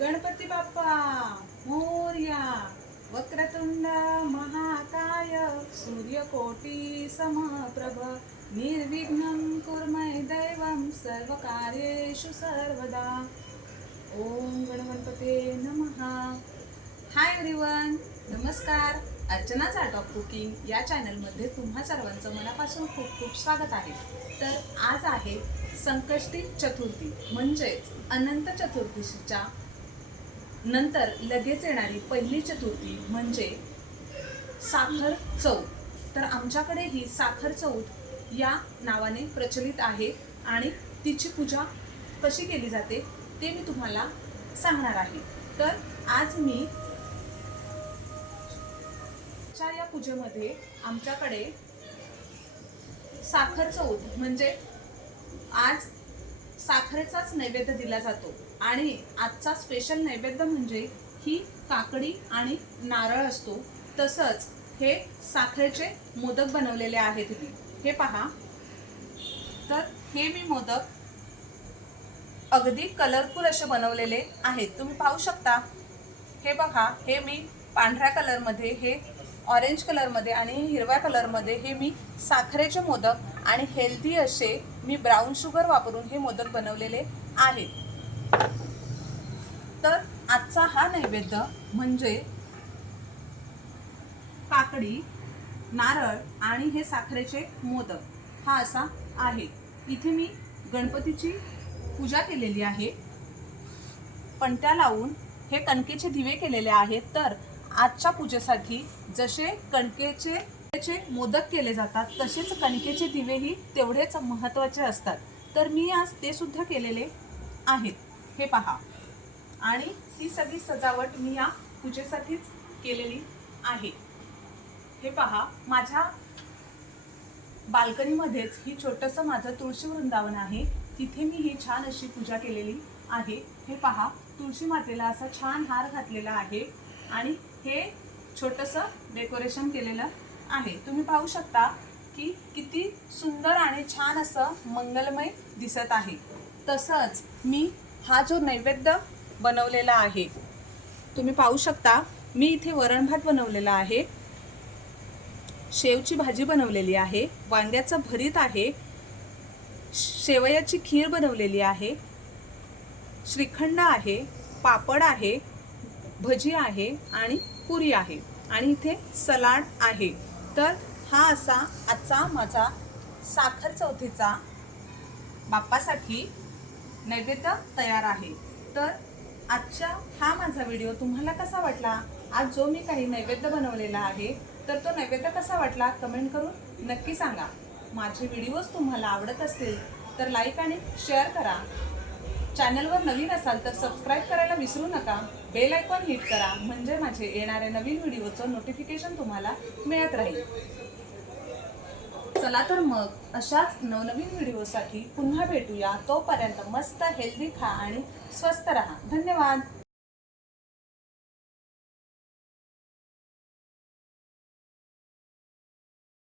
गणपती बाप्पा मोर्या वक्रतुंड महाकाय सूर्यकोटी समप्रभ निर्विघ्न कुर्मय दैवं सर्वकार्येषु सर्वदा. ओम गणगणपते नमहा हाय एव्हरीवन नमस्कार. अर्चना आर्ट ऑफ कुकिंग या चॅनलमध्ये तुम्हा सर्वांचं मनापासून खूप खूप स्वागत आहे. तर आज आहे संकष्टी चतुर्थी म्हणजेच अनंत चतुर्दशीच्या नंतर लगेच येणारी पहिली चतुर्थी म्हणजे साखर चौथ. तर आमच्याकडे ही साखर चौथ या नावाने प्रचलित आहे आणि तिची पूजा कशी केली जाते ते मी तुम्हाला सांगणार आहे. तर आज मी च्या या पूजेमध्ये आमच्याकडे साखर चौथ म्हणजे आज साखरेचाच नैवेद्य दिला जातो. आणि आजचा स्पेशल नैवेद्य म्हणजे ही काकडी आणि नारळ असतो. तसंच हे साखरेचे मोदक बनवलेले आहेत मी हे पहा. तर हे मी मोदक अगदी कलरफुल असे बनवलेले आहेत. तुम्ही पाहू शकता. हे बघा हे मी पांढऱ्या कलरमध्ये हे ऑरेंज कलरमध्ये आणि हिरव्या कलरमध्ये हे मी साखरेचे मोदक आणि हेल्दी असे मी ब्राऊन शुगर वापरून हे मोदक बनवलेले आहेत. तर आजचा हा नैवेद्य म्हणजे काकडी नारळ आणि हे साखरेचे मोदक हा असा आहे. इथे मी गणपतीची पूजा केलेली आहे. पणत्या लावून हे कणकेचे दिवे केलेले आहेत. तर आजच्या पूजेसाठी जसे कणकेचे चे मोदक केले जातात तसेच कणकेचे दिवेही तेवढेच महत्त्वाचे असतात. तर मी आज ते सुद्धा केलेले आहेत. हे पहा. आणि ही सगळी सजावट मी या पूजेसाठीच केलेली आहे. हे पहा. माझ्या बाल्कनीमध्येच ही छोटंसं माझं तुळशी वृंदावन आहे. तिथे मी ही छान अशी पूजा केलेली आहे. हे पहा. तुळशी मातेला असा छान हार घातलेला आहे. आणि हे छोटंसं डेकोरेशन केलेलं आहे. तुम्ही पाहू शकता की किती सुंदर आणि छान असं मंगलमय दिसत आहे. तसंच मी हा जो नैवेद्य बनवलेला आहे तुम्ही पाहू शकता मी इथे वरण भात बनवलेला आहे. शेवची भाजी बनवलेली आहे. वांग्याचं भरीत आहे. शेवयाची खीर बनवलेली आहे. श्रीखंड आहे. पापड आहे. भजी आहे आणि पुरी आहे. आणि इथे सलाड आहे. तर हा असा आजचा माझा साखर चौथीचा बाप्पासाठी नैवेद्य तयार आहे. तर आजच्या हा माझा व्हिडिओ तुम्हाला कसा वाटला? आज जो मी काही नैवेद्य बनवलेला आहे तर तो नैवेद्य कसा वाटला कमेंट करून नक्की सांगा. माझे व्हिडिओज तुम्हाला आवडत असतील तर लाईक आणि शेअर करा. चॅनलवर नवीन असाल तर सबस्क्राईब करायला विसरू नका. बेल आयकॉन हिट करा. म्हणजे माझे येणाऱ्या नवीन व्हिडिओचं नोटिफिकेशन तुम्हाला मिळत राहील. चला तर मग अशाच नवनवीन व्हिडिओसाठी पुन्हा भेटूया. तोपर्यंत मस्त हेल्दी खा आणि स्वस्त राहा. धन्यवाद.